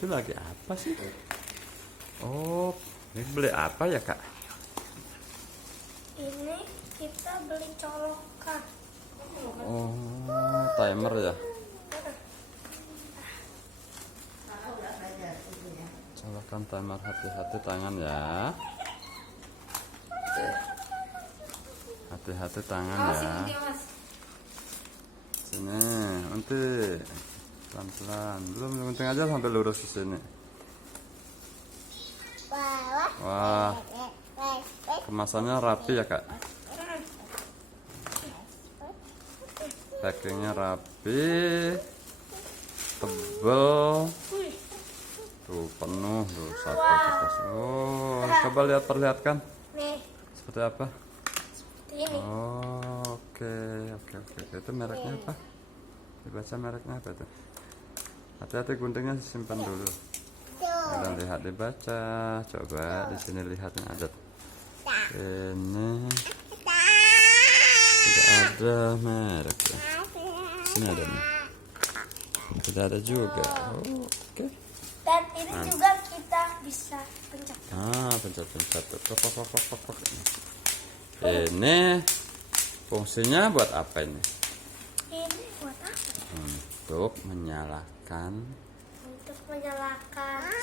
itu lagi apa sih? Oh, ini beli apa ya kak? Ini kita beli colokan. Oh, timer ya? Colokan timer, hati-hati tangan ya. Hati-hati tangan ya. Sini, nanti pelan-pelan. Belum penting aja sampai lurus ke sini. Wah, kemasannya rapi ya kak. Packingnya rapi, tebel. Tuh penuh tuh satu kertas. Oh, coba perlihatkan. Nih, Seperti apa? seperti ini. Oh, oke. Itu mereknya apa? Dibaca mereknya apa tuh? Hati-hati guntingnya simpan dulu. Dan lihat dibaca. Coba di sini lihatnya ada. Ini tidak ada merek ya. Sini ada nih. Tidak ada juga. Oh, oke. Dan ini juga kita bisa pencet. Pencet-pencet. Pok. Ini fungsinya buat apa ini? Ini buat apa? Untuk menyalakan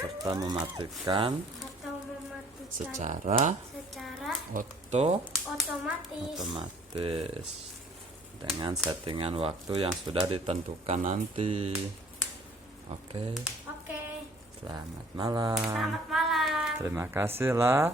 serta mematikan atau mematikan secara otomatis dengan settingan waktu yang sudah ditentukan nanti. Oke. Oke. Selamat malam. Selamat malam. Terima kasih lah.